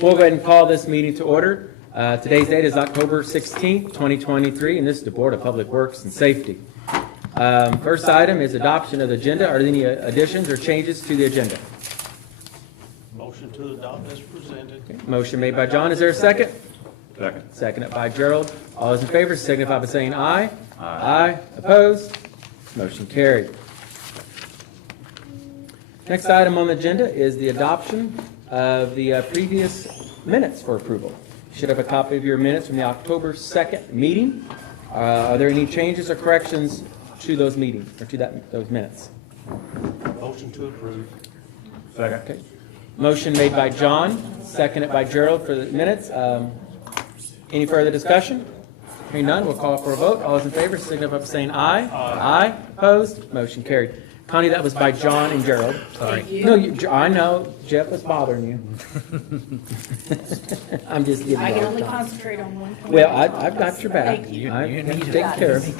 We'll go ahead and call this meeting to order. Today's date is October 16th, 2023, and this is the Board of Public Works and Safety. First item is adoption of the agenda. Are there any additions or changes to the agenda? Motion to adopt as presented. Okay. Motion made by John. Is there a second? Second. Seconded by Gerald. All those in favor signify by saying aye. Aye. Opposed? Motion carried. Next item on the agenda is the adoption of the previous minutes for approval. You should have a copy of your minutes from the October 2nd meeting. Are there any changes or corrections to those meetings, or to those minutes? Motion to approve. Second. Okay. Motion made by John, seconded by Gerald for the minutes. Any further discussion? Hearing none, we'll call for a vote. All those in favor signify by saying aye. Aye. Opposed? Motion carried. Connie, that was by John and Gerald. Sorry. No, I know. Jeff was bothering you. I'm just giving you I all can the only time. concentrate on one point. Well, I've got your back. Thank you. I'm taking care of it.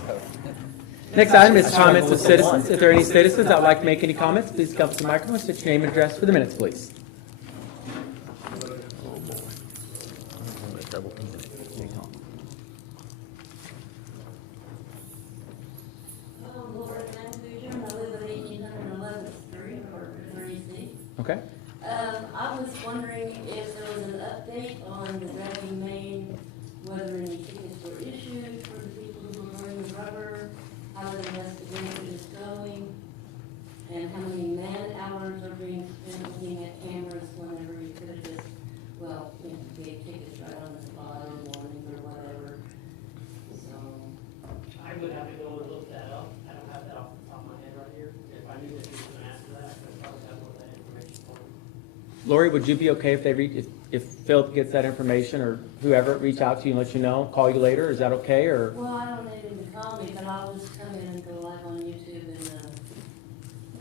Next item is comments of citizens. If there are any citizens that would like to make any comments, please come to the microphone, state your name and address for the minutes, please. Laura Van I live at 1811th Street, or 30C. Okay. I was wondering if there was an update on the Reading Main, whether any tickets were issued for the people who were wearing the rubber, how the investigation is going, and how many man-hours are being spent looking at cameras whenever you could have just, well, you know, gave tickets right on the spot or warnings or whatever. So, I would have to go and look that up. I don't have that off the top of my head right here. If I knew that he was going to ask for that, I could probably have more of that information for him. Lori, would you be okay if they if Phil gets that information, or whoever reach out to you and let you know, call you later? Is that okay, or? well, I don't need him to call me, but I'll just come in and go live on YouTube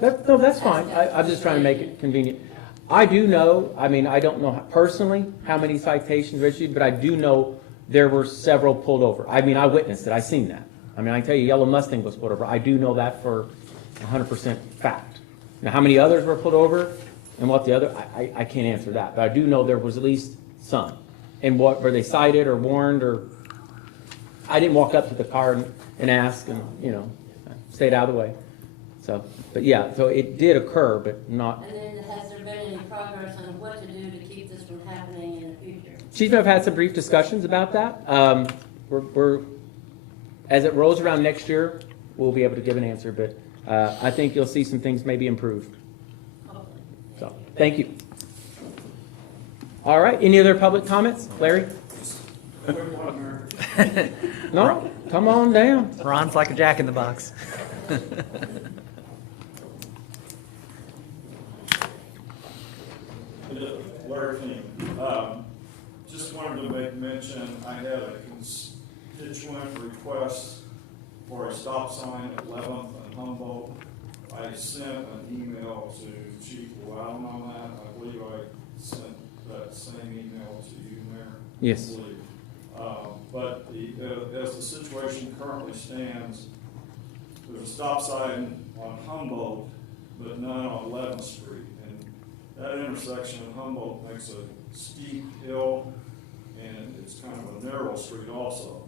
and, No, that's fine. I'm just trying to make it convenient. I do know, I mean, I don't know personally how many citations were issued, but I do know there were several pulled over. I mean, I witnessed it. I seen that. I mean, I can tell you, Yellow Mustang was pulled over. I do know that for 100% fact. Now, how many others were pulled over and what the other, I can't answer that. But I do know there was at least some. And what, were they cited or warned, or? I didn't walk up to the car and ask, and, you know, stayed out of the way. So, but yeah, so it did occur, but not. and then has there been any progress on what to do to keep this from happening in the future? Chief and I have had some brief discussions about that. We're as it rolls around next year, we'll be able to give an answer, but I think you'll see some things maybe improved. Hopefully. So, thank you. All right, any other public comments? Larry? No, come on down. Ron's like a jack in the box. Larry King. Just wanted to make mention, I had a constituent request for a stop sign at 11th and Humboldt. I sent an email to Chief Llewellyn on that. I believe I sent that same email to you, Mayor. Yes. I believe. But as the situation currently stands, there's a stop sign on Humboldt, but none on 11th Street. And that intersection of Humboldt makes a steep hill, and it's kind of a narrow street also.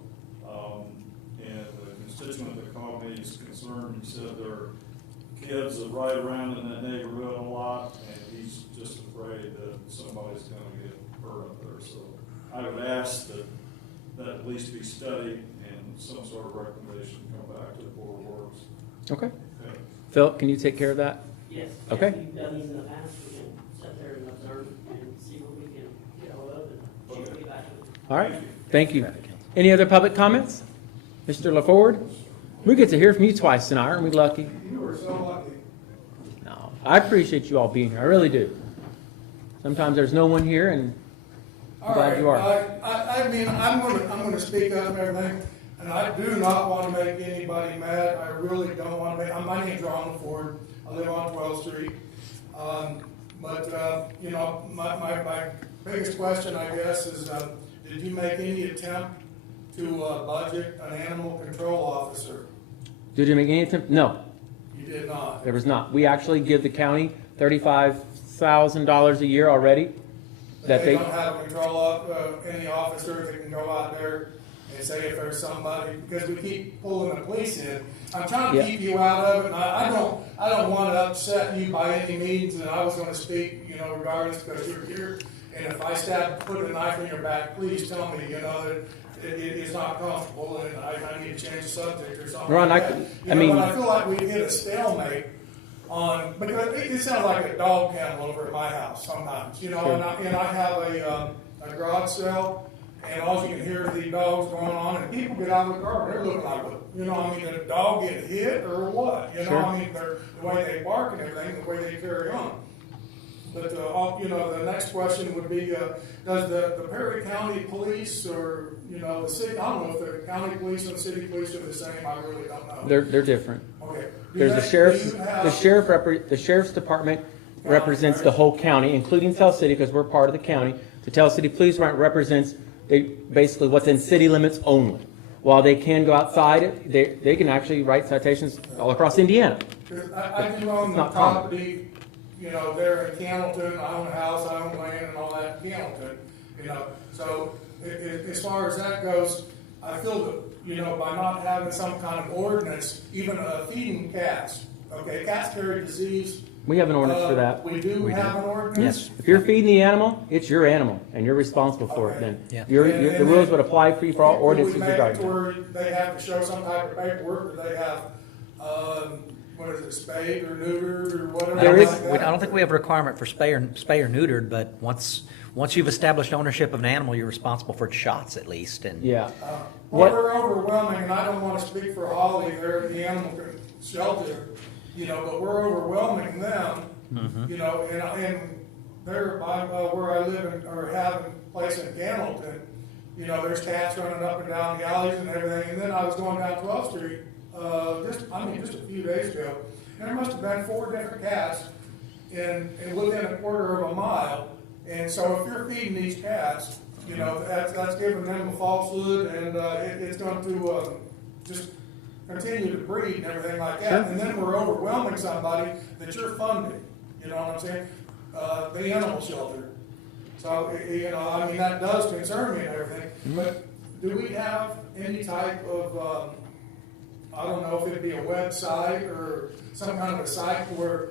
And the constituent that called me is concerned. He said there are kids that ride around in that neighborhood a lot, and he's just afraid that somebody's going to get hurt up there. So I would ask that at least be studied and some sort of recommendation come back to the Board of Works. Okay. Okay. Phil, can you take care of that? Yes. Okay. If you've done these in the past, we can sit there and observe and see what we can get hold of and see what we get back to. All right, thank you. Any other public comments? Mr. LaFord? We get to hear from you twice tonight, aren't we lucky? You were so lucky. No, I appreciate you all being here, I really do. Sometimes there's no one here, and I'm glad you are. I mean, I'm gonna speak up and everything, and I do not want to make anybody mad. I really don't want to make, my name's Ron LaFord. I live on 12th Street. You know, my biggest question, I guess, is, did you make any attempt to budget an animal control officer? Did you make any attempt? No, You did not. there was not. We actually give the county $35,000 a year already That They they, don't have control of, any officers that can go out there and say if there's somebody, because we keep pulling the police in. I'm trying to Yeah. keep you out of it, and I don't want to upset you by any means, and I was gonna speak, regardless, because you're here. And if I put a knife in your back, please tell me, that it's not comfortable, and I need to change the subject or something Ron, like I that. could- I mean- But I feel like we hit a stalemate on, because it sounds like a dog kennel over at my house sometimes, and I have a garage sale, and all you can hear is the dogs going on, and people get out of the car, and they're looking like, did a dog get hit or what? The way they bark and everything, the way they carry on. But, the next question would be, does the Perry County Police or, the city, I don't know if the county police and city police are the same, I really don't know. they're different. Okay. There's the sheriff's department represents the whole county, including Tell City, because we're part of the county. The Tell City Police Department represents basically what's in city limits only. While they can go outside, they can actually write citations all across Indiana. 'Cause I do own It's the not common. property, there in Cannleton, I own a house, I own land and all that in Cannleton, so as far as that goes, I feel that, by not having some kind of ordinance, even feeding cats, okay, cats carry disease. We have an ordinance for that. We do have an ordinance? If you're feeding the animal, it's your animal, and you're responsible for it then. Yeah. The rules would apply for you for all ordinances Would we make it regarding to that. where they have to show some type of paperwork, or they have, what is it, spayed or neutered or whatever? There is- like that? I don't think we have a requirement for spay or neutered, but once you've established ownership of an animal, you're responsible for its shots at least, and. Yeah. Well, What- we're overwhelming, and I don't want to speak for Holly there at the animal shelter, but we're overwhelming them, and they're by where I live or have a place in Hamilton, there's cats running up and down the alleys and everything, and then I was going down 12th Street, just a few days ago, and there must have been 4 different cats in within a quarter of a mile, and so if you're feeding these cats, that's giving them a falsehood, and it's going to just continue to breed and everything like that. Sure. And then we're overwhelming somebody that you're funding. You know what I'm saying? The animal shelter. So that does concern me and everything. Mm-hmm. But do we have any type of I don't know if it'd be a website or some kind of a site where,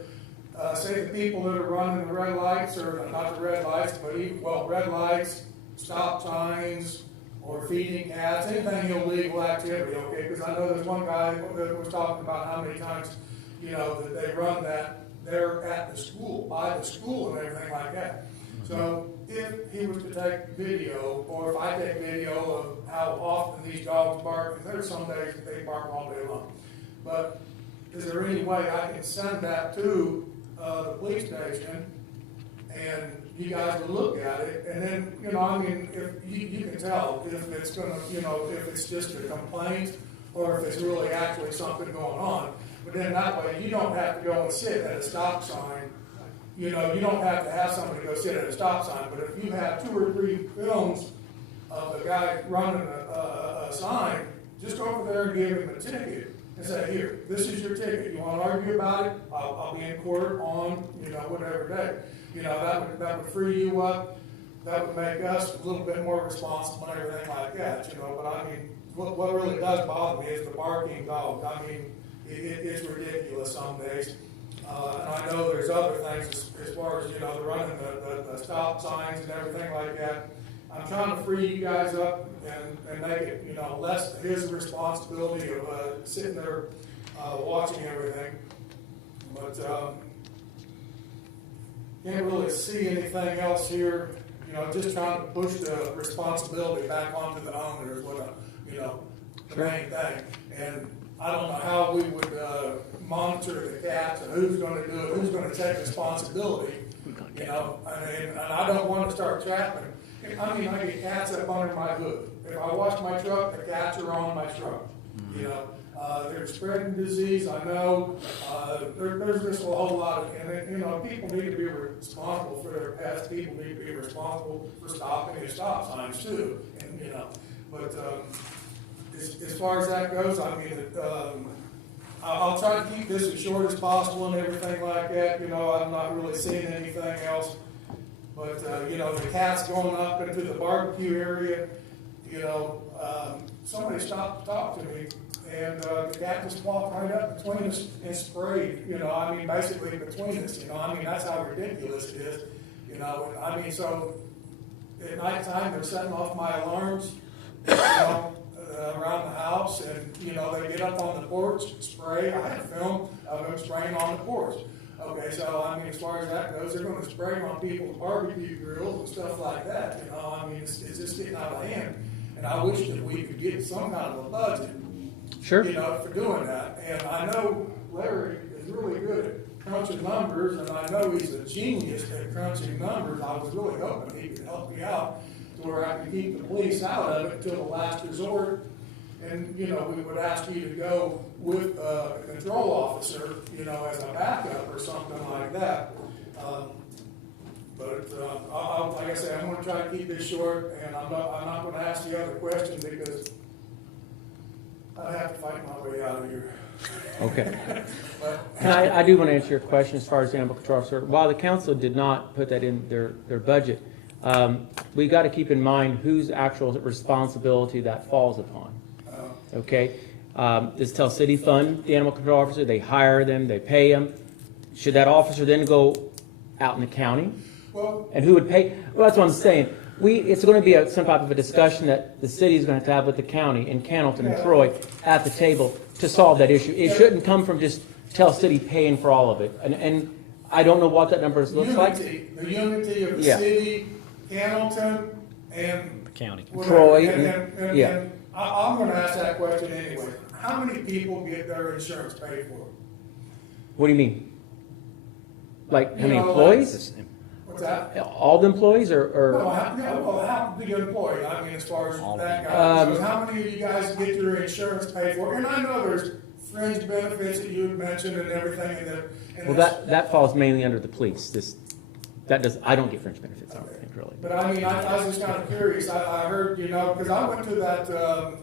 say, the people that are running the red lights, or not the red lights, but red lights, stop signs, or feeding cats, anything illegal activity, okay? Because I know there's one guy that was talking about how many times, that they run that there at the school, by the school and everything like that. So if he was to take video, or if I take video of how often these dogs bark, and there's some days that they bark all day long. But is there any way I can send that to the police station, and you guys would look at it, and then, if you can tell if it's gonna, if it's just a complaint, or if it's really actually something going on. But then that way, you don't have to go and sit at a stop sign. You don't have to have somebody go sit at a stop sign, but if you have 2 or 3 films of a guy running a sign, just go over there and give him a ticket and say, here, this is your ticket. You want to argue about it? I'll be in court on, whatever day. That would free you up. That would make us a little bit more responsible and everything like that, But what really does bother me is the barking dog. It's ridiculous some days. And I know there's other things as far as, the running the stop signs and everything like that. I'm trying to free you guys up and make it, less his responsibility of sitting there watching everything. But can't really see anything else here. Just trying to push the responsibility back onto the owner is what the main thing. And I don't know how we would monitor the cats and who's going to do it, who's going to take responsibility. And I don't want to start trapping. I get cats up under my hood. If I wash my truck, the cats are on my truck. They're spreading disease. I know. There's just a whole lot of, and people need to be responsible for their pets. People need to be responsible for stopping at stop signs too. And but as far as that goes, I'll try to keep this as short as possible and everything like that. I'm not really seeing anything else. But, you know, the cats going up into the barbecue area, you know, somebody stopped to talk to me, and the cat just walked right up between us and sprayed, you know, I mean, basically between us, you know, I mean, that's how ridiculous it is, you know, I mean, so at nighttime, they're setting off my alarms, you know, around the house, and, you know, they get up on the porch, spray. I had film of them spraying on the porch. Okay, so, I mean, as far as that goes, they're gonna spray on people's barbecue grills and stuff like that, you know, I mean, it's just getting out of hand. And I wish that we could get some kind of a budget, Sure. you know, for doing that. And I know Larry is really good at crunching numbers, and I know he's a genius at crunching numbers. I was really hoping he could help me out to where I could keep the police out of it until the last resort. And, you know, we would ask you to go with a control officer, you know, as a backup or something like that. But like I said, I'm gonna try to keep this short, and I'm not gonna ask the other question because I have to fight my way out of here. Okay. But And I do want to answer your question as far as the animal control officer. While the council did not put that in their budget, we got to keep in mind whose actual responsibility that falls upon. Okay? Does Tell City fund the animal control officer? They hire them, they pay them. Should that officer then go out in the county? well, And who would pay? Well, that's what I'm saying. It's going to be some type of a discussion that the city is going to have with the county in Cannleton and Troy at the table to solve that issue. It shouldn't come from just Tell City paying for all of it. And I don't know what that number looks like. the unity of the Yeah. city, Hamilton, and County. whatever. Troy, And yeah. I'm gonna ask that question anyway. How many people get their insurance paid for? What do you mean? Like, how many You know, employees? What's that? All the employees Well, or? how the employee, I mean, as far as All that of guy. them. So how many of you guys get your insurance paid for? And I know there's fringe benefits that you had mentioned and everything, and Well, that falls mainly under the police. I don't get fringe benefits, I don't think, really. But I mean, I was just kind of curious, I heard, you know, because I went to that,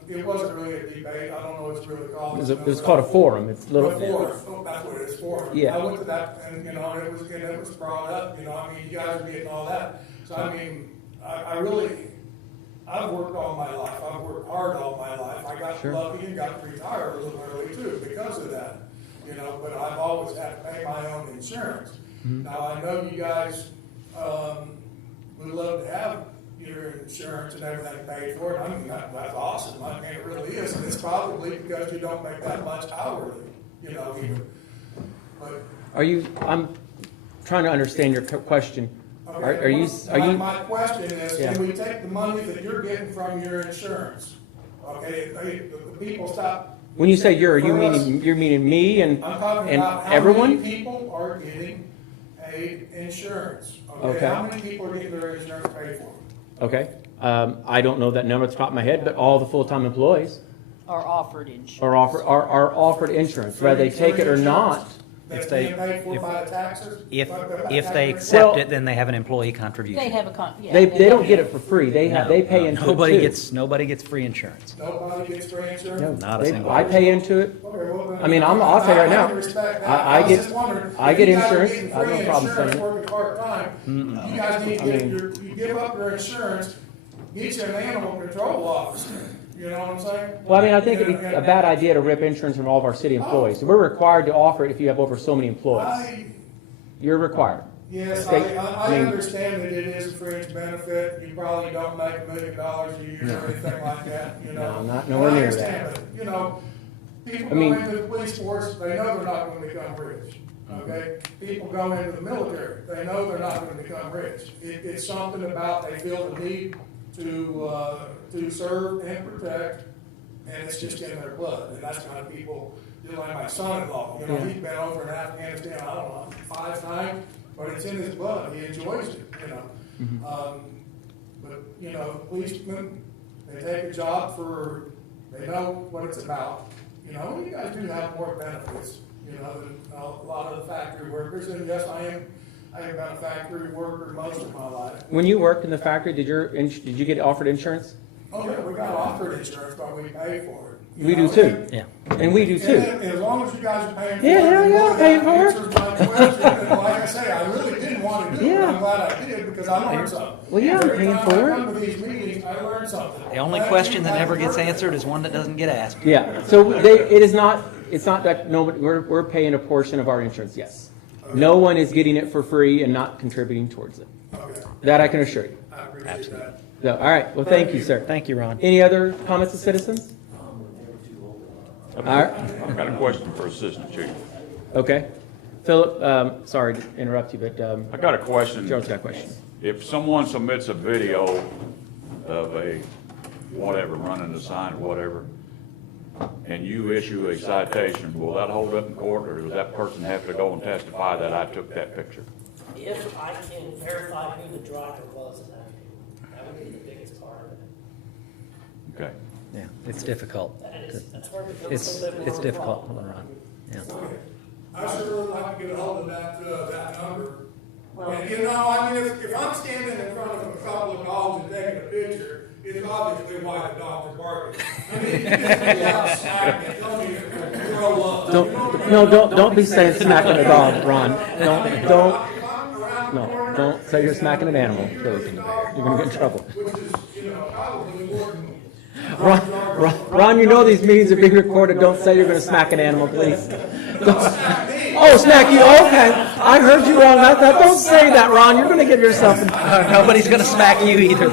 it wasn't really a debate, I don't know what it's really called. It was called a forum. It's little. Forum, oh, that's what it is, forum. Yeah. I went to that, and, you know, it was brought up, you know, I mean, you guys are getting all that. So, I mean, I've worked all my life, I've worked hard all my life. I got Sure. lucky and got to retire a little early too, because of that, you know, but I've always had to pay my own insurance. Now, I know you guys, would love to have your insurance and everything paid for it. I mean, that's awesome. I mean, it really is. And it's probably because you don't make that much hourly, you know, even. But, I'm trying to understand your question. okay, Are you? my question is, Yeah. can we take the money that you're getting from your insurance? Okay, the people stop. When you say you're For us, meaning me and I'm talking and about how everyone? many people are getting paid insurance. Okay. How many people are getting their insurance paid for? Okay. I don't know that number at the top of my head, but all the full-time employees Are offered insurance. are offered insurance, whether they take it or not. That's If they- being paid for if- by the taxes? If By they tax accept Well- it, then they have an employee contribution. They have a yeah. They don't get it for free. They pay into Nobody it too. nobody gets free insurance. Nobody gets free insurance? No, Not a single I one. pay into it. Okay, well, then- I mean, I'll tell you right now, I respect that. I was get- just wondering, I if get you guys are insurance. getting I have no free problem insurance saying it. Working part-time, you guys need to I get mean- you give up your insurance, get you an animal control officer, you know what I'm saying? Well, I mean, I think it'd be a bad idea to rip insurance from all of our city employees. We're required to offer it if you have over so many employees. You're required. Yes, State- I mean- understand that it is a fringe benefit, you probably don't make $1 million a year or anything like that, you know? No, not nowhere near I understand, but, you know, people I go mean- into the police force, they know they're not gonna become rich, okay? People go into the military, they know they're not gonna become rich. It's something about, they feel the need to serve and protect, and it's just in their blood, and that's kind of people, just like my son-in-law, you know, he's been over in Afghanistan, I don't know, 5 times, but it's in his blood, he enjoys it, you know. But, you know, policemen, they take a job they know what it's about, you know, you guys do have more benefits, you know, than a lot of the factory workers, and yes, I have been a factory worker most of my life. When you worked in the factory, did you get offered insurance? Oh, yeah, we got offered insurance, but we pay for it, You We do know, too. Yeah. And we do and too. as long as you guys are paying for it. Yeah, hell and yeah, well, I'm paying that for it. answers my question, and like I say, I really didn't want to do it, Yeah. I'm glad I did, because I learned something. Well, yeah, I'm Every paying time for I it. come to these meetings, I learn something. The only Thank question you, that never happy gets birthday. answered is one that doesn't get asked. Yeah, so it is not, it's not that, no, we're paying a portion of our insurance, yes. No one is getting it for free and not contributing towards it. Okay, That I can assure you. I appreciate that. So, all right, well, thank you, sir. Thank you, Ron. Any other comments of citizens? All right, I've got a question for Assistant Chief. okay. Philip, sorry to interrupt you, but I got a question. Gerald's got a question. If someone submits a video of a whatever, running a sign or whatever, and you issue a citation, will that hold up in court, or does that person have to go and testify that I took that picture? If I can verify who the driver was in that vehicle, that would be the biggest part of it. Okay. Yeah, it's difficult. That is, that's where it becomes It's, a little bit more it's of a difficult, problem. Ron. Yeah. I sure would like to get a hold of that number. Well- And you know, I mean, if I'm standing in front of a couple of dogs and taking a picture, it's obviously why the dogs are barking. I mean, you just be outside and tell me to grow up. You know what I mean? Don't be saying smacking a dog, Ron. Don't, If I'm around the no, corner don't say you're smacking an animal, please. You're gonna get in trouble. Which is, you know, probably more than. Ron, you know these meetings are being recorded. Don't say you're gonna smack an animal, please. Oh, smack you, okay. I heard you wrong. Don't say that, Ron. You're gonna get yourself in. Nobody's gonna smack you either.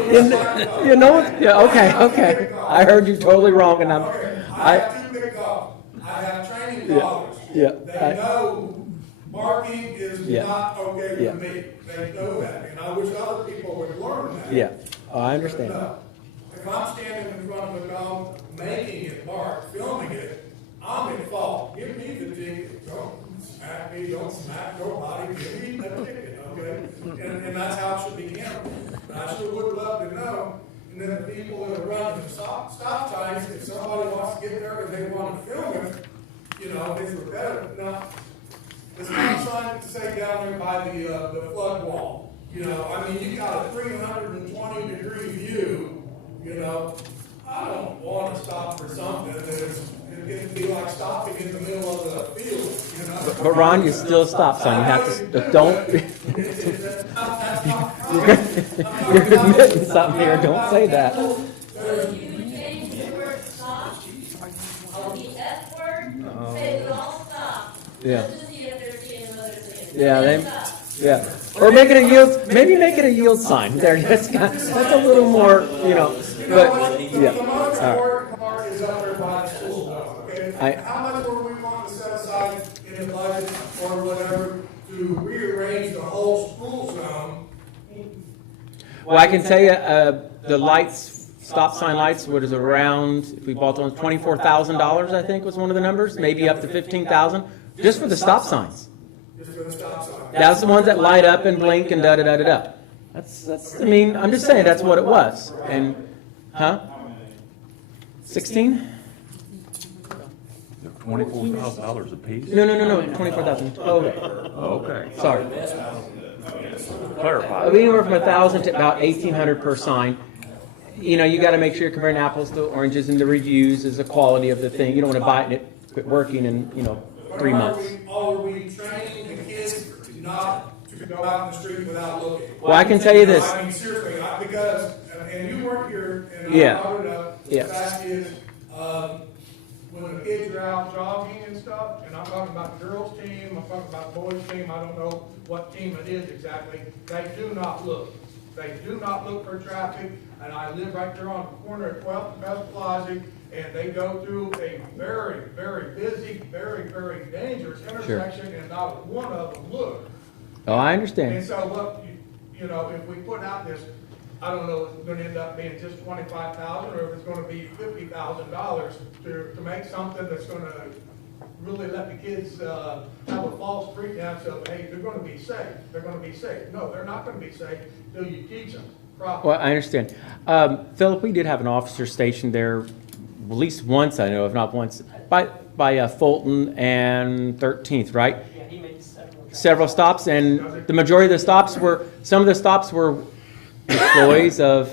You know what? Yeah, okay. I heard you totally wrong, and I have two big dogs. I have training dogs. yeah, They know barking is Yeah. not okay Yeah. with me. They know that, and I wish other people would learn that. yeah. Oh, I understand. No. If I'm standing in front of a dog, making it bark, filming it, I'm in fault. Give me the ticket. Don't smack me, don't smack nobody, give me the ticket, okay? And that's how it should be handled. And I sure would love to know, and then the people that are running the stop signs, if somebody wants to get there and they want to film it, you know, it's repetitive. Now, the stop sign, say down there by the flood wall, you know, I mean, you got a 320-degree view, you know. I don't want to stop for something that is, it'd be like stopping in the middle of the field, you know. But Ron, you still a stop sign. You have to, don't, you're admitting something here. Don't say that. So you would change the word stop, the F word, say we all stop. Yeah. Let's just see if they're seeing another thing. Yeah, Say they, stop. yeah. Or make it a yield, maybe make it a yield sign. There, that's a little more, you know, but, yeah. The most All right. important part is up there by the school zone, okay? I- How much were we want to set aside in the budget or whatever to rearrange the whole school zone? Well, I can tell you, the lights, stop sign lights, what is around, if we bought those, $24,000, I think was one of the numbers, maybe up to 15,000, just for the stop signs. Just for the stop sign? That's the ones that light up and blink and da-da-da-da-da. That's, I mean, I'm just saying, that's what it was. And, huh? 16? They're $24,000 a piece? No, 24,000. Oh, okay. Okay. Sorry. Clarify. Anywhere from 1,000 to about 1,800 per sign. You know, you gotta make sure you're comparing apples to oranges, and the reviews is the quality of the thing. You don't wanna buy it and it quit working in, 3 months. Are we training the kids not to go out in the street without looking? Well, I can tell you this. I mean, seriously, because, and you weren't here, and I Yeah. brought it up. Yeah. The fact is, when the kids are out jogging and stuff, and I'm talking about girls' team, I'm talking about boys' team, I don't know what team it is exactly, they do not look. They do not look for traffic, and I live right there on the corner of 12th and Best Plaza, and they go through a very, very busy, very, very dangerous intersection, and not one of them look. Oh, I And understand. so what, you know, if we put out this, I don't know if it's gonna end up being just 25,000, or if it's gonna be $50,000 to make something that's gonna really let the kids, have a false pretense of, hey, they're gonna be safe, they're gonna be safe. No, they're not gonna be safe till you teach them properly. Well, I understand. Philip, we did have an officer stationed there at least once, I know, if not once, by Fulton and 13th, right? Yeah, he made several. Several stops, and the majority of the stops were, some of the stops were employees of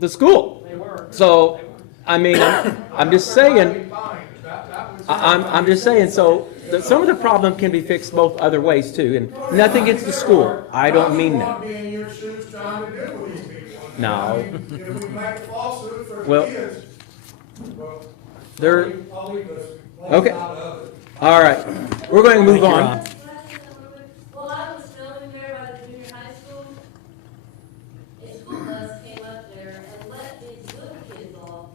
the school. They were. So, They were. I mean, I'm just saying, I'm just saying, so, some of the problem can be fixed both other ways too, and nothing against the school. I don't mean I don't that. want to be in your shoes trying to deal with these people. No. I mean, if we make a lawsuit for Well, the kids, well, There, I'll leave this Okay. out of it. all right, we're going to move Thank you, on. Ron. While I was filming there by the junior high school, a school bus came up there and let these little kids off.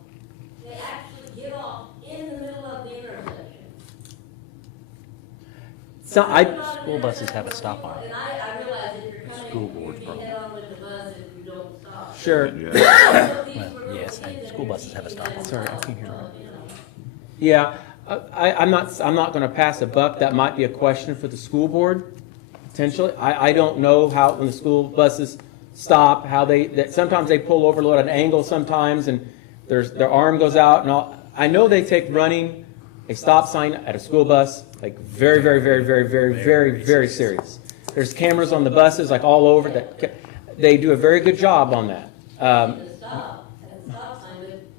They actually get off in the middle of the intersection. So I, School buses have a stop arm. And I realize if you're coming, School board's you can head on with the bus if you don't stop. sure. So these were little yes, and kids school that buses have a stop arm. Sorry, I can't hear well, you know. Yeah, I'm not going to pass a buck. That might be a question for the school board, potentially. I don't know how, when the school buses stop, how that sometimes they pull over at an angle sometimes, and their arm goes out and all. I know they take running a stop sign at a school bus, like very, very, very, very, very, very, very serious. There's cameras on the buses, like all over, that they do a very good job on that. To stop at the stop sign,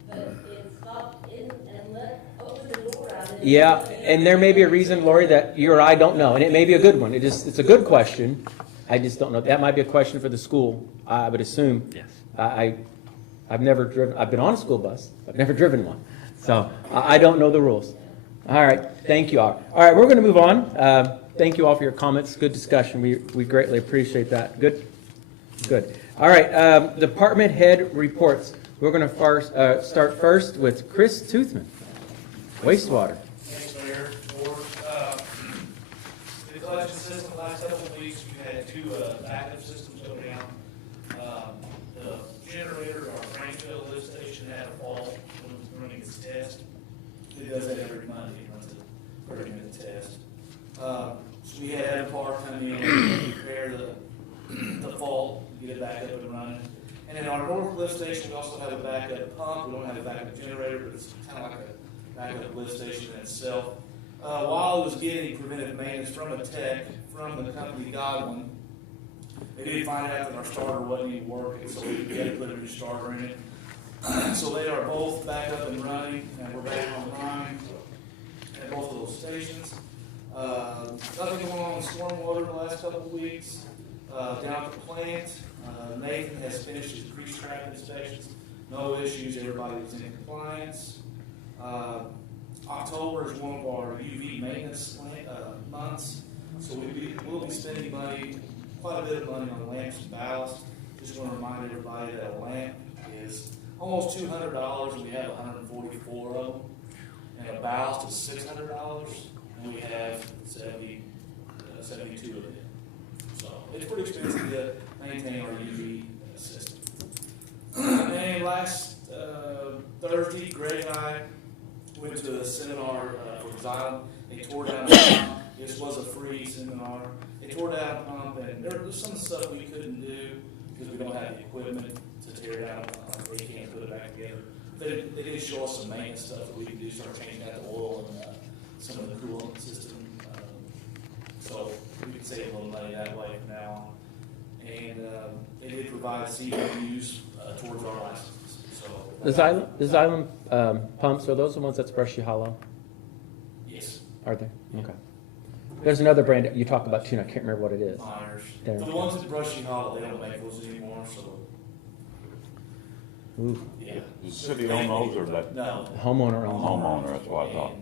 but it stopped in and open the door out. And Yeah, and there may be a reason, Lori, that you or I don't know, and it may be a good one. It's a good question. I just don't know. That might be a question for the school, I would assume. Yes. I've never driven, I've been on a school bus, I've never driven one. So I don't know the rules. All right, thank you all. All right, we're going to move on. Thank you all for your comments. Good discussion. We greatly appreciate that. Good? Good. All right, department head reports. We're going to start first with Chris Toothman, wastewater. Thanks, Mayor. Board. The collection system, last couple of weeks, we had two backup systems go down. The generator, our Frankville lift station, had a fault when it was running its test. It does that every Monday, it runs a 30-minute test. So we had a part come in and repair the fault, get it back up and running. And in our north lift station, we also have a backup pump. We don't have a backup generator, but it's kind of like a backup lift station in itself. While it was getting preventive maintenance from a tech from the company Godwin, they did find out that our starter wasn't even working, so we had to put a new starter in it. So they are both back up and running, and we're back online at both of those stations. Nothing going on with stormwater the last couple of weeks. Down at the plant, Nathan has finished his grease trap inspections. No issues, everybody was in compliance. October is one of our UV maintenance months, so we'll be spending money, quite a bit of money on lamps and ballast. Just want to remind everybody that a lamp is almost $200, and we have 144 of them. And a ballast is $600, and we have 72 of them. So it's pretty expensive to maintain our UV system. And last Thursday, Greg and I went to a seminar for Xylem. They tore down a pump. This was a free seminar. They tore down a pump, and there's some stuff we couldn't do because we don't have the equipment to tear down a pump. We can't put it back together. They did show us some maintenance stuff that we can do, start changing out the oil and some of the coolant system. So we can save a little money that way from now on. And they did provide CEUs towards our licenses. So The Xylem pumps, are those the ones that's Brushy Hollow? yes, Are they? Okay. There's another brand that you talk about too, and I can't remember what it is. Myers. There. The ones at Brushy Hollow, they don't make those anymore. So Ooh, yeah. Does the city own those or that No. homeowner owns them. homeowner, that's what I thought.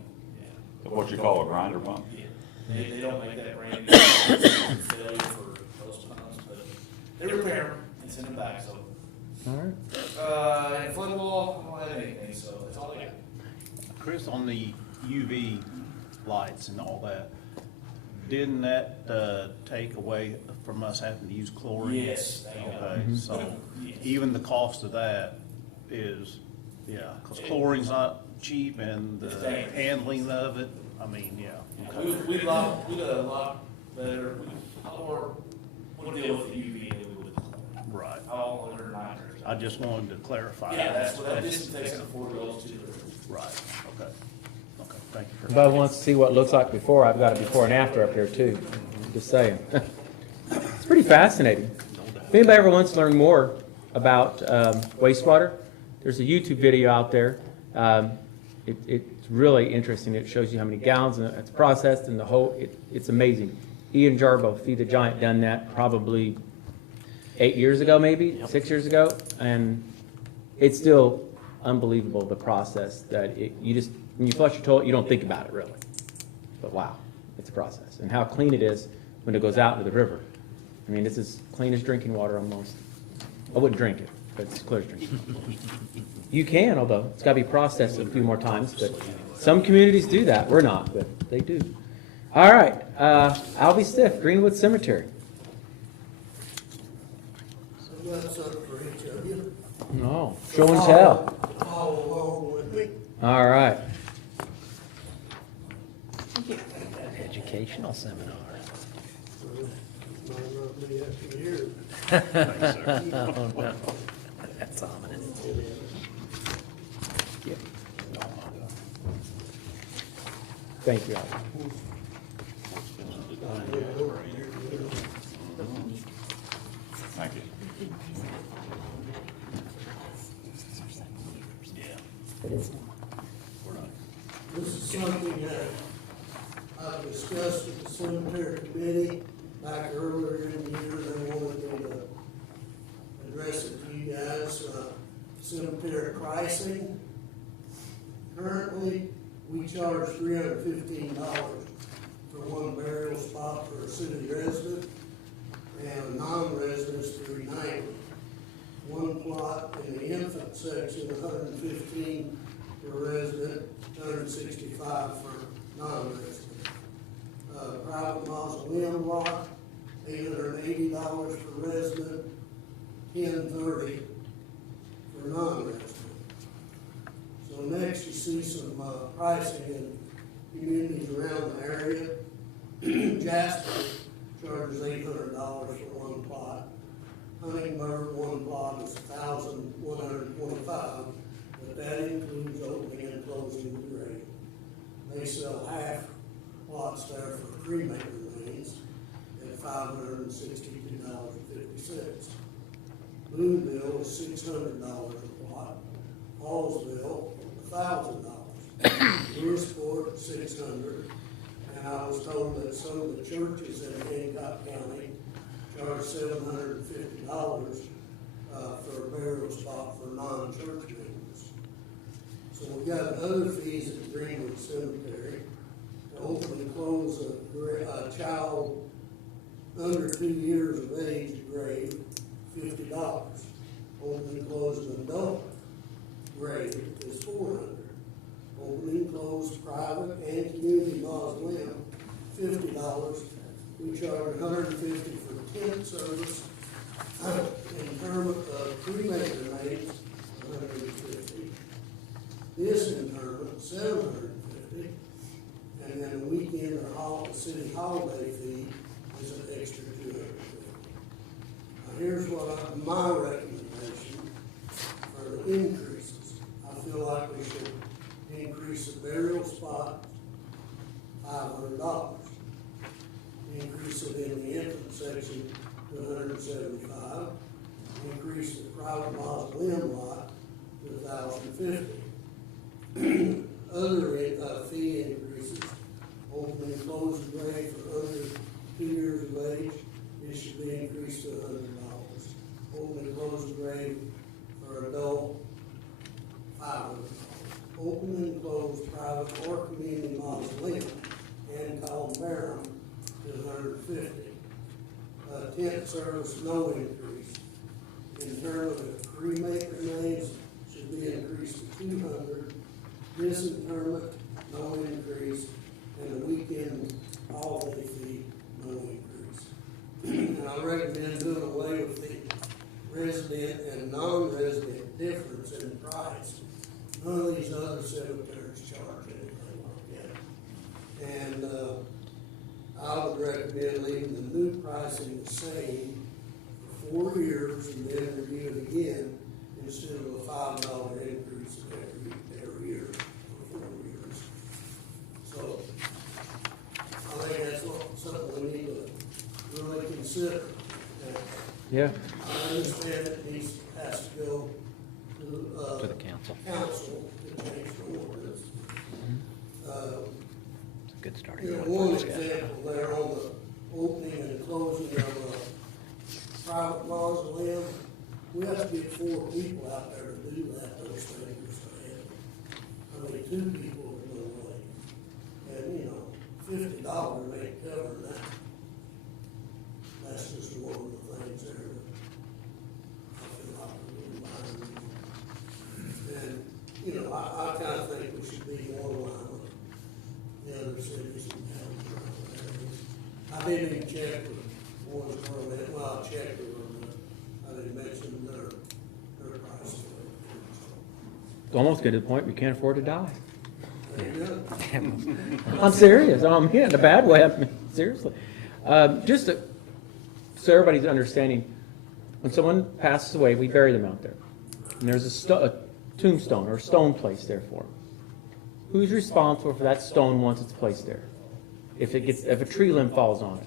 Yeah. What you call a grinder pump? Yeah. They don't make that brand new. It's a failure for those pumps, but they repair them and send them back. So All right. and flood wall, I don't have anything. So that's all I got. Chris, on the UV lights and all that, didn't that take away from us having to use chlorine? Yes, thank God. Okay, so Yes. even the cost of that is, yeah, because chlorine's not cheap and It's the dangerous. handling of it, I mean, yeah. okay. We did a lot better. We'll deal with the UV than we would with chlorine. Right. All under nitrous. I just wanted to clarify. Yeah, that's what that disinfectant before it goes to the roof. Right, okay. Okay, thank you for. If wants to see what it looks like before, I've got a before and after up here too. Just saying. It's pretty fascinating. If anybody ever wants to learn more about wastewater, there's a YouTube video out there. It's really interesting. It shows you how many gallons and it's processed and the whole, it's amazing. Ian Jarbo, Feed the Giant, done that probably 8 years ago, maybe 6 years ago. And it's still unbelievable, the process that you just, when you flush your toilet, you don't think about it really. But wow, it's a process. And how clean it is when it goes out into the river. I mean, it's as clean as drinking water almost. I wouldn't drink it, but it's clear as drinking water. You can, although it's got to be processed a few more times. But some communities do that. We're not, but they do. All right, Albie Stiff, Greenwood Cemetery. So that's up for each of you. No, show and tell. Follow along with me. All right. Educational seminar. Might not be up to you. Oh, no. That's ominous. Thank you, Albie. Thank you. This is something that I discussed with the cemetery committee back earlier in the year. They wanted me to address it to you guys. Cemetery pricing. Currently, we charge $315 for one burial spot for a city resident and a non-resident is $390. One plot in the infant section, $115 for resident, $165 for non-resident. Private mausoleum lot, $880 for resident, $1,030 for non-resident. So next you see some pricing in communities around the area. Jasper charges $800 for one plot. Huntingburg, one plot is $1,125, but that includes opening and closing the grave. They sell half plots there for cremated remains at $562.50. Boonville is $600 a plot. Hallsville, $1,000. Lewisport, $600. And I was told that some of the churches in Hancock County charge $750 for a burial spot for non-church members. So we've got other fees at the Greenwood Cemetery. To open and close a child under 2 years of age grave, $50. Open and close an adult grave is $400. Open and close private and community mausoleum, $50. We charge $150 for tent service. Interment of cremated remains, $150. Disinterment, $750. And then a weekend or city holiday fee is an extra $250. Now here's my recommendation for the increases. I feel like we should increase the burial spot $500. Increase it in the infant section to $175. Increase the private mausoleum lot to $1,050. Other fee increases, open and close the grave for under 2 years of age, it should be increased to $100. Open and close the grave for adult, $500. Open and close private or community mausoleum and columbarium to $150. Tent service, no increase. Interment of cremate remains should be increased to $200. Disinterment, no increase. And the weekend holiday fee, no increase. And I recommend doing away with the resident and non-resident difference in price. None of these other cemeteries charge anything like that. And I would recommend leaving the new pricing the same for 4 years and then review it again instead of a $5 increase every year for 4 years. So I think that's something we need to really consider. Yeah. I understand that these has to go To the council. Council to change the ordinance. It's a good starting You know, point for one discussion. example there on the opening and closing of a private mausoleum, we have to get 4 people out there to do that, those things. I mean, 2 people is no way. And, you know, $50 ain't covering that. That's just one of the things there that I feel like we're behind. And, you know, I kind of think we should be more in line with the other cities and towns around there. I didn't even check with Warrensboro, well, I checked with them, but I didn't mention their price. It's almost get to the point we can't afford to die. There you go. I'm serious. Yeah, in a bad way. I mean, seriously. Just so everybody's understanding, when someone passes away, we bury them out there. And there's a tombstone or a stone placed there for them. Who's responsible for that stone once it's placed there? If a tree limb falls on it,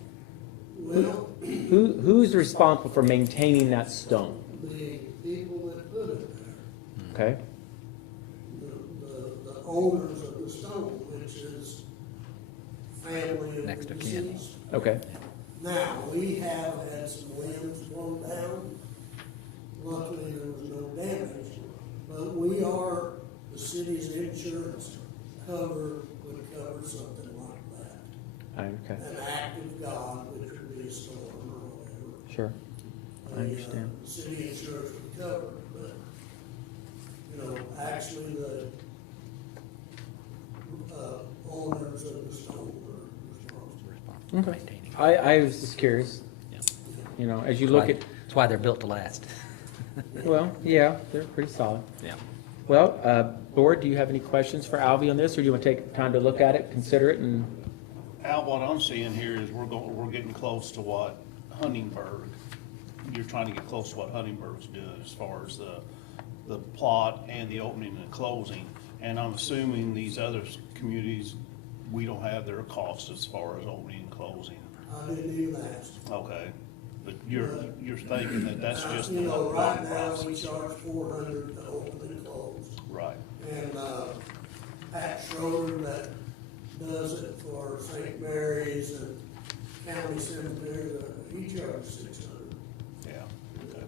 Well, who's responsible for maintaining that stone? the people that put it there, Okay. the owners of the stone, which is family of Next the of kin. deceased. Okay. Now, we have had some limbs blown down. Luckily, there was no damage. But we are, the city's insurance would cover something like that. Okay. An act of God, which would be a storm or whatever. Sure. I understand. The city insurance would cover it, but, you know, actually the, owners of the stone were responsible. Responsible for Okay. maintaining. I was just curious. Yeah. You know, as you look at, That's why they're built to last. well, yeah, they're pretty solid. Yeah. Well, Board, do you have any questions for Alvy on this, or do you want to take time to look at it, consider it, and, Al, what I'm seeing here is we're getting close to what Huntingburg, you're trying to get close to what Huntingburg's doing as far as the plot and the opening and closing. And I'm assuming these other communities, we don't have their costs as far as opening and closing. I didn't even ask. Okay, but you're thinking that that's just the You know, whole right now, we process. charge $400 to open and close. Right, And, Pat Schroeder that does it for St. Mary's and County Cemetery, he charges $600. yeah, okay.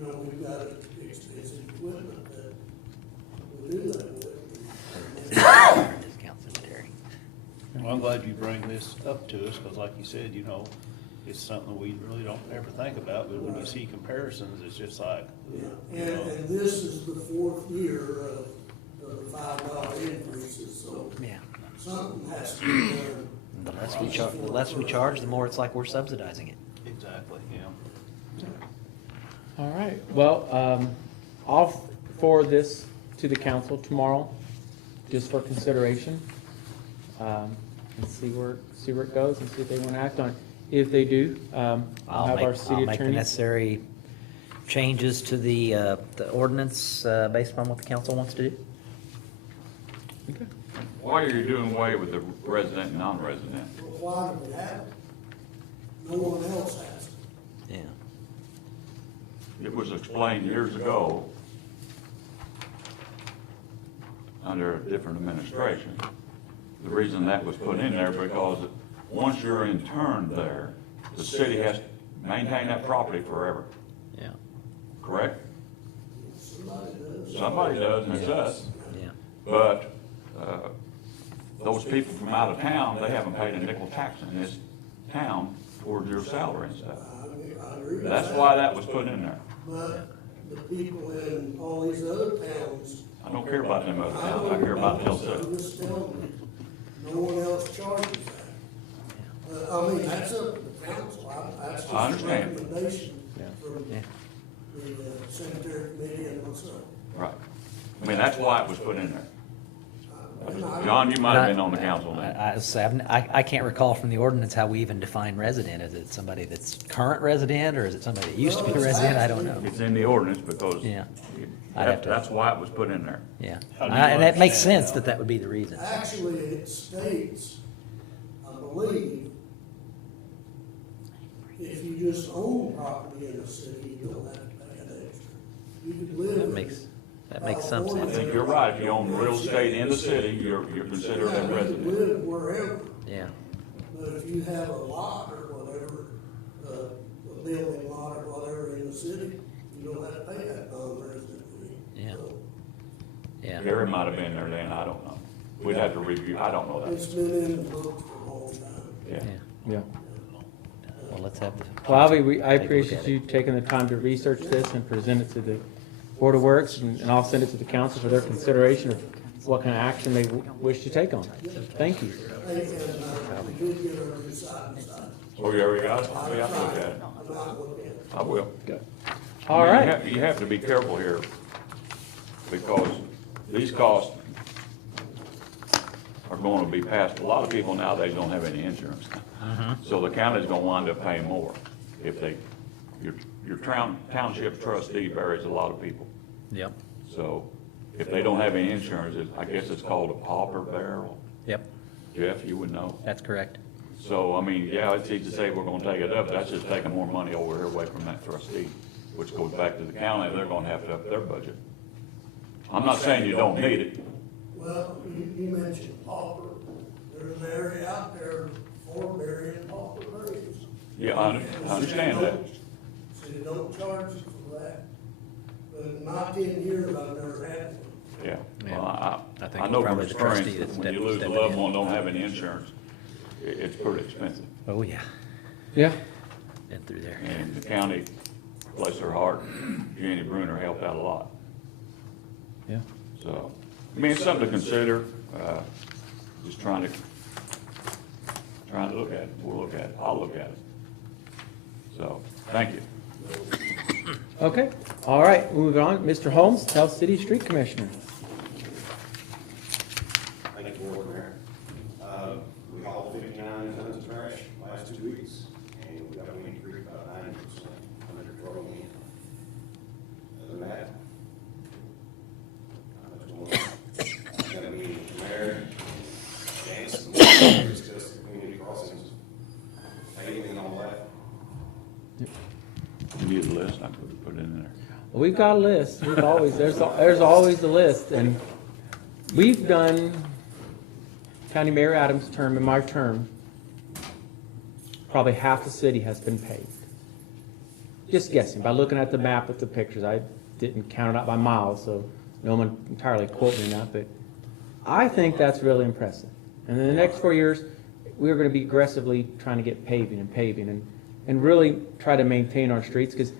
You know, we've got expensive equipment that we do that with. Discount cemetery. Well, I'm glad you bring this up to us, because like you said, you know, it's something we really don't ever think about, but when you see comparisons, it's just like, Yeah, and this is the 4th year of the $5 increases, so Yeah. something has to be done. The less we charge, the more it's like we're subsidizing it. exactly, yeah. all right. Well, I'll forward this to the council tomorrow, just for consideration. And see where it goes, and see if they want to act on it. If they do, I'll have our I'll city make the attorney. necessary changes to the ordinance, based upon what the council wants to do. Okay. Why are you doing away with the resident and non-resident? But why do we have it? No one else has it. Yeah. It was explained years ago under a different administration. The reason that was put in there because once you're interned there, the city has to maintain that property forever, Yeah. correct? Somebody does. Somebody does, and it's us. Yeah. But those people from out of town, they haven't paid a nickel tax in this town toward your salary and stuff. I agree with That's that. why that was put in there. But the people in all these other towns. I don't care about them other towns, I care about Hill City. I'm just telling you, no one else charges that. I mean, that's up to the council, that's just I a understand. recommendation Yeah. from Yeah. the cemetery committee and myself. Right. I mean, that's why it was put in there. And I- John, you might have been on the council then. I can't recall from the ordinance how we even define resident. Is it somebody that's current resident, or is it somebody that used to be a Well, it's resident? I don't know. actually- It's in the ordinance because Yeah. I'd have to- that's why it was put in there. Yeah. How do you And that makes understand sense that? that would be the reason. Actually, it states, I believe, if you just own property in a city, you don't have to pay an extra. you could live. That makes some I sense. think you're right, if you own real estate in the city, you're considered a You could resident. live wherever, Yeah, but if you have a lot or whatever, a building lot or whatever in the city, you don't have to pay that non-resident fee. Yeah. So, yeah. Gary might have been there then, I don't know. We'd have to review, I don't know It's that. been in the books for a long time. Yeah. Yeah. Yeah. Well, let's have the. Well, Avi, I take a look appreciate at you it. taking the time to research this and present it to the Board of Works, and I'll send it to the council for their consideration of what kind of action they wish to take on it. So, thank you. And, we did get our new side by side. Oh, you already got it? Oh, yeah, I'll look at it. I'm not looking at it. I will. All You right. have- You have to be careful here, because these costs are going to be passed. A lot of people nowadays don't have any insurance. So the county's gonna wind up paying more if your township trustee buries a lot of people. Yep, So if they don't have any insurance, I guess it's called a pauper burial. yep, Jeff, you would know. that's correct. So, I mean, yeah, it's easy to say we're gonna take it up, that's just taking more money over here away from that trustee, which goes back to the county, they're gonna have to up their budget. I'm not saying you don't need it. Well, you mentioned pauper. There's an area out there for burying pauper graves. Yeah, I understand that. So you don't charge you for that. But in my 10 years, I've never had one. Yeah, Yeah. well, I think I know from probably the trustee experience, that's that when you lose a stepping loved in. one, don't have any insurance, it's pretty expensive. Oh, yeah, Yeah. been through there. And the county, bless their heart, Jenny Bruner helped out a lot. Yeah. So, I mean, it's something to consider, just trying to look at it, we'll look at it, I'll look at it. So, thank you. Okay. All right, moving on. Mr. Holmes, Tell City Street Commissioner. Thank you, Board Mayor. We hauled 59 tons of trash last 2 weeks, and we got an increase about 90% under control. Other than that, I'm gonna meet with the mayor, dance, and discuss the community crossings, paving and all that. You need a list, I could put it in there. We've got a list. We've always, there's always a list, and we've done County Mayor Adams' term and my term, probably half the city has been paved. Just guessing, by looking at the map with the pictures. I didn't count it out by miles, so no one entirely quote me on that, but I think that's really impressive. And in the next 4 years, we're gonna be aggressively trying to get paving and really try to maintain our streets, because,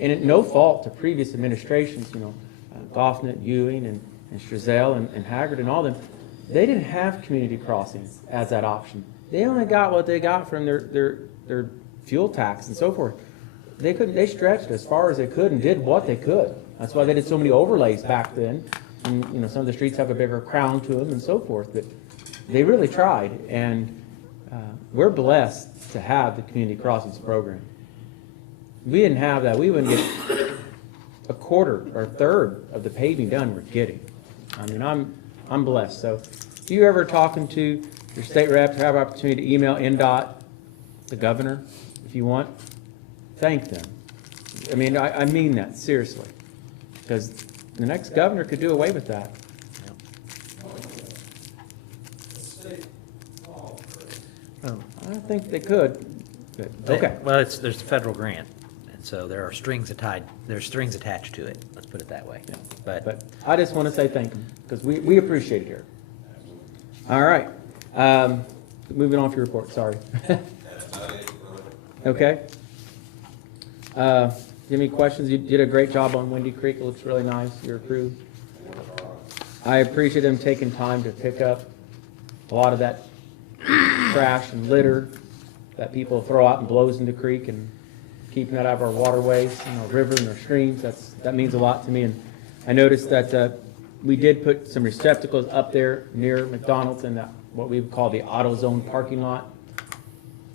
and it, no fault to previous administrations, Goffman, Ewing, and Strazel, and Haggard, and all them, they didn't have community crossings as that option. They only got what they got from their fuel tax and so forth. They stretched as far as they could and did what they could. That's why they did so many overlays back then. And, some of the streets have a bigger crown to them and so forth, but they really tried, and we're blessed to have the community crossings program. If we didn't have that, we wouldn't get a quarter or a third of the paving done we're getting. I mean, I'm blessed. So if you're ever talking to your state reps, have an opportunity to email NDOT, the governor, if you want, thank them. I mean, I mean that seriously, because the next governor could do away with that. I think they could, but, okay. Well, there's a federal grant, and so there are strings attached to it, let's put it that way. Yeah. But, But I just want to say thank them, because we appreciate it here. All right. Moving on to your report, sorry. Okay. Do you have any questions? You did a great job on Windy Creek. It looks really nice, your crew. I appreciate them taking time to pick up a lot of that trash and litter that people throw out and blows into the creek, and keeping that out of our waterways and our rivers and our streams. That means a lot to me. And I noticed that we did put some receptacles up there near McDonald's in that what we would call the AutoZone parking lot,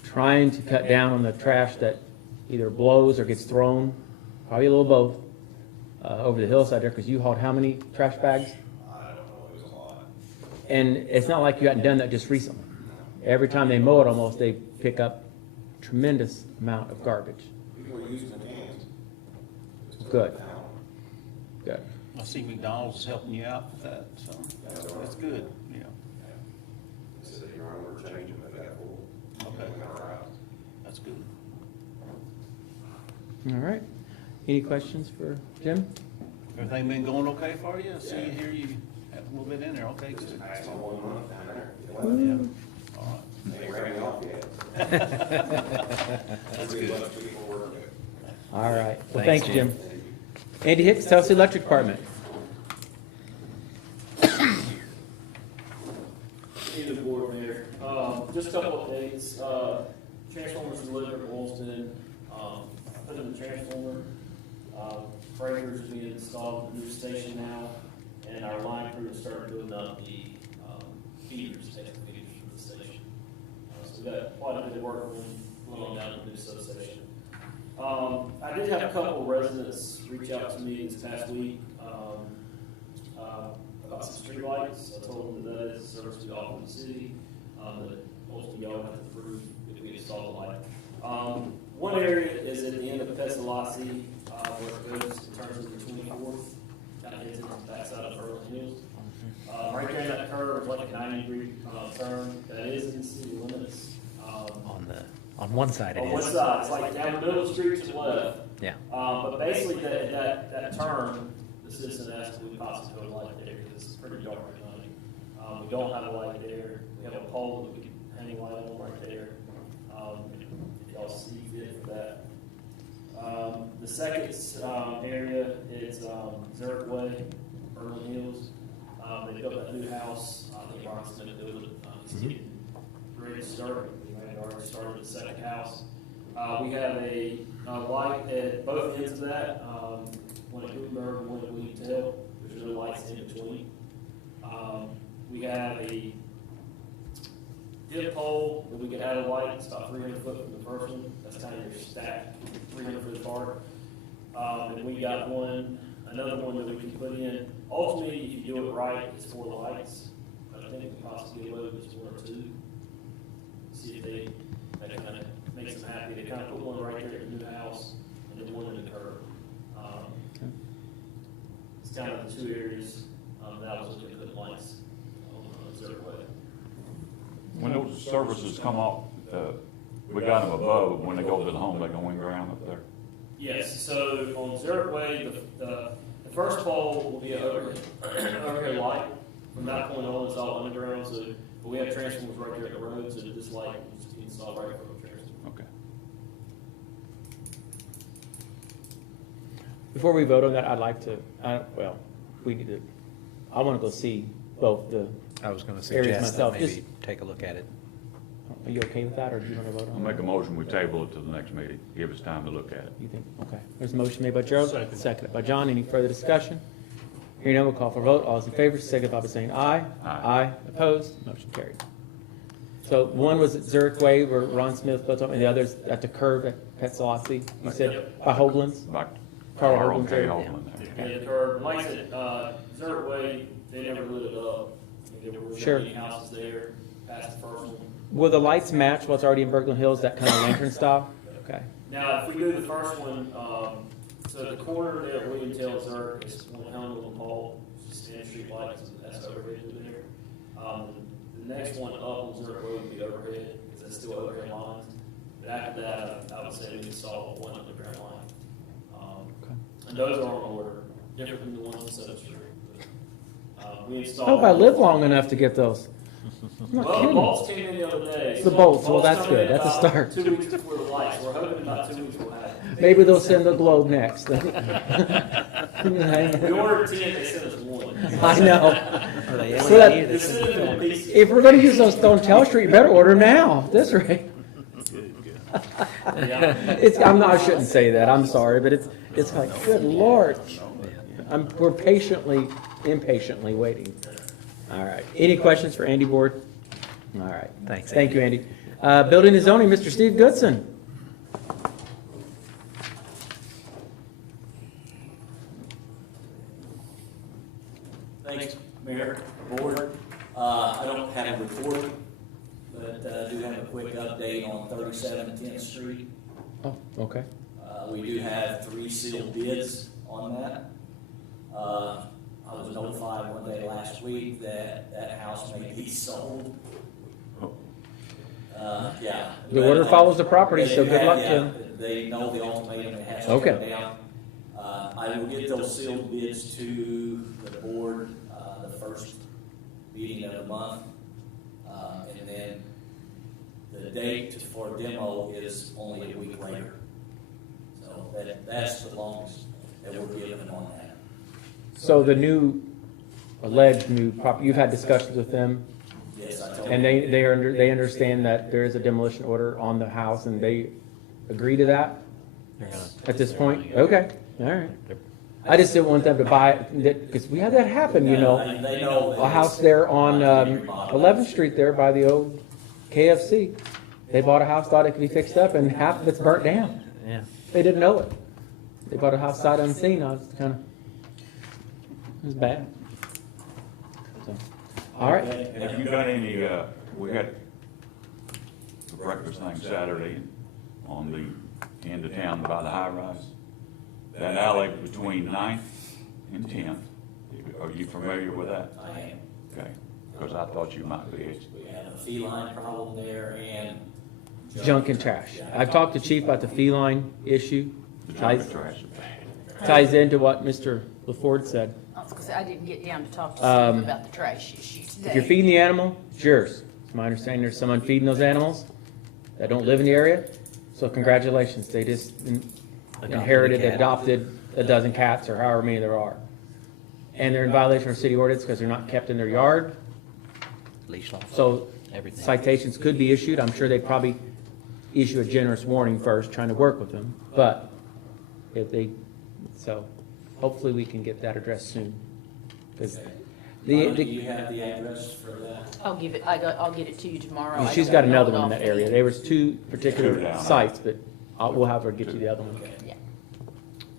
trying to cut down on the trash that either blows or gets thrown, probably a little both, over the hillside there, because you hauled how many trash bags? I don't know, it was a lot. And it's not like you hadn't done that just recently. Every time they mow it almost, they pick up tremendous amount of garbage. People are using the cans. Good. Good. I see McDonald's is helping you out with that, so that's good, yeah. They said, Your Honor, we're changing the got full. Okay. We got our out. That's good. All right. Any questions for Jim? Everything been going okay for you? I see you here, you have a little bit in there, okay, Just good. passed my 1 month down there. Yeah, all right. They ain't ran me off yet. That's good. Let people work it. All right. Well, Thanks, thanks, Jim. Andy Hicks, Telsey Electric Department. Either board there. Just a couple updates. Transformers delivered at Woolston. Put in the transformer. Breakers being installed at the new station now. And our line crew has started doing up the feeders, technical feeders for the station. So we've got quite a bit of work going down at the new substation. I did have a couple of residents reach out to me this past week about some streetlights. I told them that is a service we offer in the city, that most of y'all have to approve if we install the light. One area is at the end of Pestalozzi, where it goes, it turns into the 24th, kind of heads into the backside of Berlin Hills. Right there in that curve, like a 90-degree turn, that is in city limits. On one side it On one is. side, it's like down the middle of the street to the left. Yeah. But basically, that turn, the citizen asked if we possibly put a light there, because it's pretty dark at night. We don't have a light there. We have a pole that we can hang a light on right there. If y'all see fit for that. The second area is Zurich Way, Berlin Hills. They built that new house. I think Brian's going to build it. It's getting ready to start. We already started the second house. We have a light at both ends of that, one at Gutenberg and one at William Tell. There's no lights in between. We have a dip pole that we can add a light. It's about 300 foot from the first one. That's kind of your stack, 300 foot apart. And we got another one that we can put in. Ultimately, if you do it right, it's 4 lights. But I think we can possibly get away with just 1 or 2. See if that kind of makes them happy. They kind of put one right there at the new house and then one in the curb. It's kind of the 2 areas that I was looking to put lights on Zurich Way. When those services come off, we got them above, but when they go to the home, they go in ground up there. Yes, so on Zurich Way, the first pole will be an overhead light. From that point on, it's all underground, so but we have transformers right there at the road, so that this light will just be installed right from the transformer. Okay. Before we vote on that, I'd like to, we need to, I want to go see both the, I was going to Areas suggest that myself. maybe take a look at it. are you okay with that, or do you want to vote I'll on it? make a motion, we table it to the next meeting, give us time to look at it. You think, okay. There's a motion made by Gerald, Second. seconded by John. Any further discussion? Hearing none, we'll call for a vote. All those in favor, signify by saying aye. Aye. Opposed? Motion carried. So one was at Zurich Way where Ron Smith built up, and the other's at the curve at Petsalossi, you said, by Hoagland's? By Carl Carl Hoagland's K. area? Hoagland there. Yeah, the curb, like I said, Zurich Way, they never lit it up. There were Sure. many houses there past the first one. Will the lights match what's already in Berkeley Hills, that kind of lantern style? Okay. Now, if we do the first one, so the corner there at William Tell Zurich is one Helmut and Paul, just stand street lights, that's overhead there. The next one up on Zurich Road would be overhead, because that's still overhead lines. But after that, I would say we install one underground line. And those are on order, different than the ones on South Street. We I installed. hope I live long enough to get those. I'm not Well, the kidding. bolts came in the other day. The bolts, well, Bolts that's come in good. That's a about start. 2 weeks before the lights, we're hoping about 2 weeks we'll have it. Maybe they'll send the globe next. We ordered 10, they sent us 1. I know. Are they So that- LED? They sent it in pieces. If we're gonna use those Stone Tell Street, you better order now, at this rate. Yeah. I shouldn't say that, I'm sorry, but it's like, good Lord. We're impatiently waiting. All right. Any questions for Andy Board? All right. Thanks, Thank you, Andy. Building and zoning, Mr. Steve Goodson. Thanks, Mayor, Board. I don't have a report, but I do have a quick update on 37 10th Street. Oh, okay. We do have 3 sealed bids on that. I was notified one day last week that that house may be sold. Yeah. The order follows the property, so good luck to Yeah, them. they know the ultimatum, it has to Okay. go down. I will get those sealed bids to the board, the first meeting of the month. And then the date for demo is only a week later. So that's the longest that we're given on that. So the alleged new property, you've had discussions with them? Yes, I told And them. they understand that there is a demolition order on the house, and they agree to that at this point? Okay, all right. I just didn't want them to buy it, because we had that happen, you know. They know. that A house it's there on not to be remodeled. 11th Street there by the old KFC. They bought a house, thought it could be fixed up, and half of it's burnt down. Yeah. They didn't know it. They bought a house sight unseen. I was kind of, it was bad. So, all right. Have you done any, we had a breakfast thing Saturday on the end of town by the high rise. That alley between 9th and 10th. Are you familiar with that? I am. Okay, because I thought you might be. We have a feline problem there and. Junk and trash. I've talked to Chief about the feline issue. The junk and trash is bad. Ties into what Mr. LaFord said. I was gonna say, I didn't get down to talk to Um, Steve about the trash issue today. If you're feeding the animal, it's yours. It's my understanding there's someone feeding those animals that don't live in the area. So congratulations, they just inherited, adopted a dozen cats or however many there are. And they're in violation of city ordinance because they're not kept in their yard. Leash law. So Everything. citations could be issued. I'm sure they'd probably issue a generous warning first, trying to work with them. But if they, so hopefully we can get that addressed soon. 'Cause Do you have the address for that? I'll give it, I'll get it to you tomorrow. I she's don't got know another it one in off that the- area. There was two Two particular down. sites, but we'll have her get you the other one. Yeah.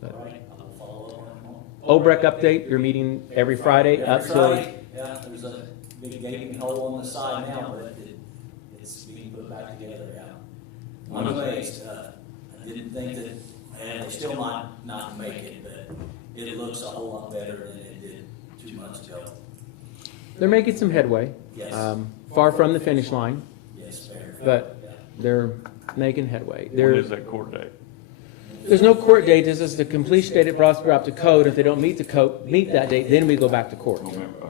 But- All right, I'll follow up on it tomorrow. Obrecht update, you're meeting every Friday up Every till, Friday, yeah, there's a big gaping hole on the side now, but it's being put back together now. I'm amazed, I didn't think that, and they still might not make it, but it looks a whole lot better than it did 2 months ago. they're making some headway. Yes. Far from the finish line, Yes, fair. but Yeah. they're making headway. When There, is that court date? there's no court date, this is the completion date it brought us up to code. If they don't meet the code, meet that date, then we go back to court. November,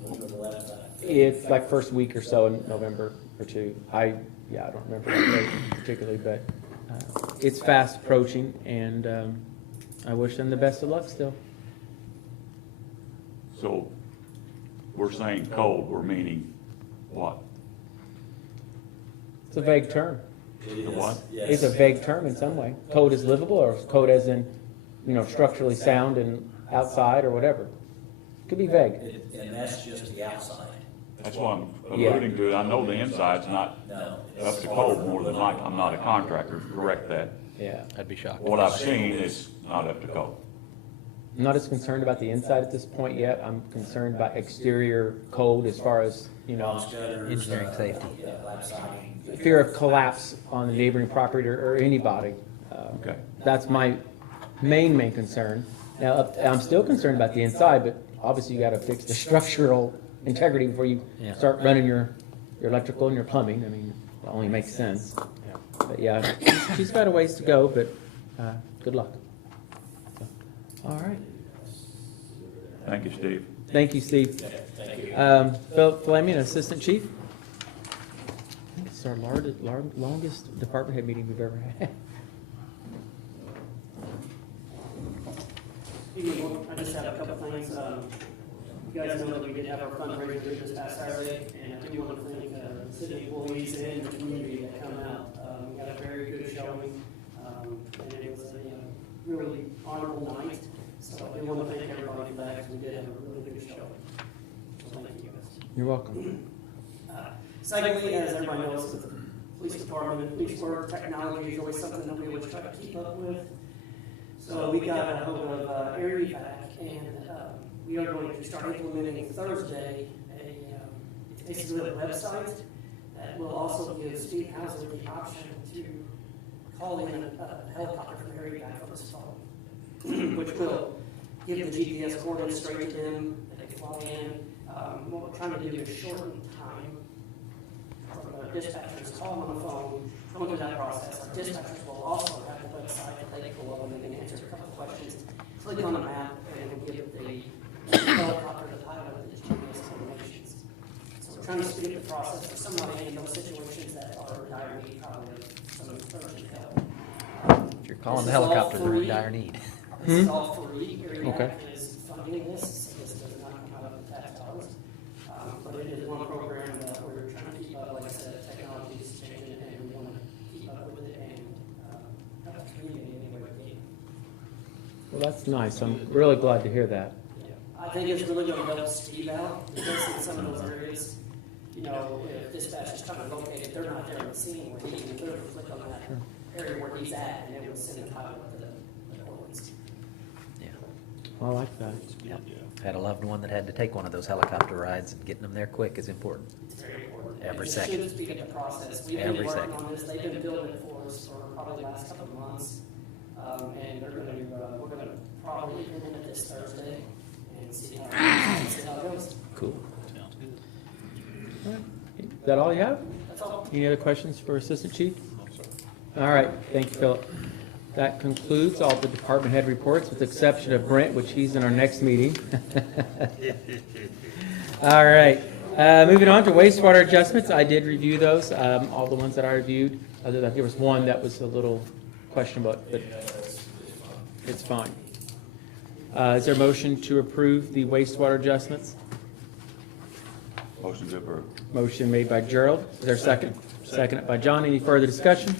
November 11th, It's like first week or so in November or two. I don't remember that date particularly, but it's fast approaching, and I wish them the best of luck still. so we're saying cold, we're meaning what? It's a vague term. It The is, what? yes. It's a vague term in some way. Code is livable, or code as in, structurally sound and outside or whatever. Could be vague. And that's just the outside. That's what I'm alluding to. I know the inside's not No. up to code more than like, I'm not a contractor, correct that. Yeah. I'd be shocked. What I've seen is not up to code. I'm not as concerned about the inside at this point yet. I'm concerned about exterior code as far as, Box gutters, Engineering safety. Yeah, lap siding. fear of collapse on the neighboring property or anybody. Okay. That's my main concern. Now, I'm still concerned about the inside, but obviously you gotta fix the structural integrity before you Yeah. start running your electrical and your plumbing. I mean, it only makes sense. But yeah, she's got a ways to go, but good luck. So, all right. Thank you, Steve. Thank you, Steve. Thank you. Philip Fleming, Assistant Chief. I think it's our longest department head meeting we've ever had. I just have a couple things. You guys know that we did have our fundraiser this past Saturday, and I do want to thank the city employees and the community that come out. We got a very good showing, and it was a really honorable night. So I do want to thank everybody for that, because we did have a really good showing. So thank you guys. You're welcome. Secondly, as everybody knows, with the police department, police work, technology is always something that we always try to keep up with. So we got a hold of AirVac, and we are going to start implementing Thursday it's basically a website that will also give Steve Hauser the option to call in a helicopter from AirVac from his phone, which will give the GPS coordinates straight to them, they can fly in. What we're trying to do is shorten time for the dispatchers to call on the phone, going through that process. Our dispatchers will also have a website that they can go on and they can answer a couple questions, click on the map, and it'll give the helicopter the title of the GPS coordinations. So we're trying to speed up the process for somebody in those situations that are in dire need, probably of some urgent help. If you're calling the This is all helicopter, they're in free. dire need. This is all free. Area Okay. Act is funding this, so this does not come out of the tax dollars. But it is one program that we're trying to keep up, like I said, technology is changing, and we want to keep up with it and help the community any way we can. Well, that's nice. I'm really glad to hear that. I think it's really going to help Steve out, because in some of those areas, you know, if dispatch is trying to locate it, they're not there on the scene where he can literally click on that area where he's at, and it will send a title to the coordinates. I like that. Yep. Had a loved one that had to take one of those helicopter rides, and getting them there quick is important. It's very important. Every It second. should speed up the process. We've been Every working second. on this, they've been building it for us for probably the last couple of months. And they're gonna, we're gonna probably implement it this Thursday and see how it goes. Cool. Is that all you have? That's all. Any other questions for Assistant Chief? All right, thank you, Philip. That concludes all the department head reports, with the exception of Brent, which he's in our next meeting. All right, moving on to wastewater adjustments. I did review those, all the ones that I reviewed. Other than there was one that was a little questionable, but it's fine. Is there a motion to approve the wastewater adjustments? Motion to approve. Motion made by Gerald. Is there a second? Seconded by John. Any further discussion?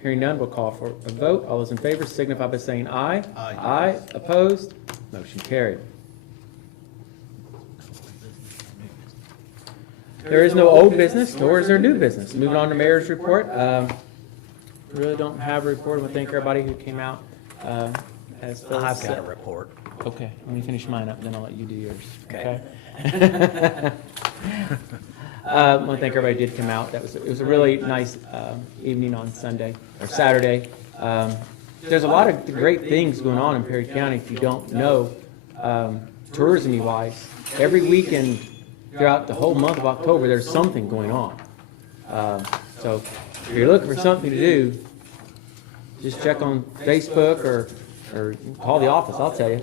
Hearing none, we'll call for a vote. All those in favor signify by saying aye. Aye. Aye. Opposed? Motion carried. There is no old business, nor is there new business. Moving on to mayor's report. Really don't have a report. I want to thank everybody who came out. As Phil I've said. got a report. Okay, let me finish mine up, then I'll let you do yours. Okay. I want to thank everybody who did come out. It was a really nice evening on Sunday, or Saturday. There's a lot of great things going on in Perry County, if you don't know, tourism-wise. Every weekend throughout the whole month of October, there's something going on. So if you're looking for something to do, just check on Facebook or call the office, I'll tell you.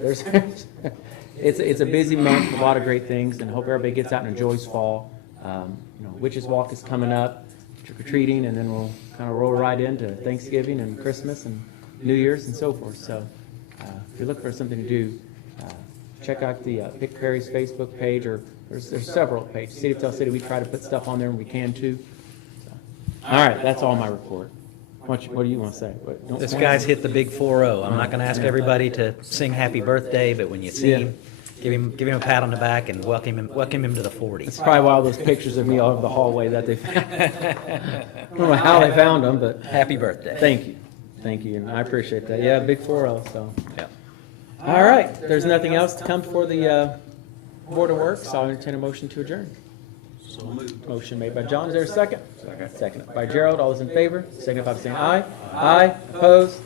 It's a busy month with a lot of great things, and I hope everybody gets out and enjoys fall. Witches Walk is coming up, trick-or-treating, and then we'll kind of roll right into Thanksgiving and Christmas and New Year's and so forth. So if you're looking for something to do, check out the Pick Perry's Facebook page, or there's several pages. City of Tell City, we try to put stuff on there when we can too. So. All right, that's all my report. What do you want to say? This guy's hit the big 4-0. I'm not going to ask everybody to sing happy birthday, but when you see him, give him a pat on the back and welcome him to the 40. It's probably why all those pictures of me all over the hallway that they found. I don't know how they found them, but Happy birthday. Thank you, and I appreciate that. Yeah, big 4-0. So. Yeah. All right, there's nothing else to come before the Board of Works. I'll entertain a motion to adjourn. So moved. Motion made by John. Is there a second? Second by Gerald. All those in favor, signify by saying aye. Aye. Opposed?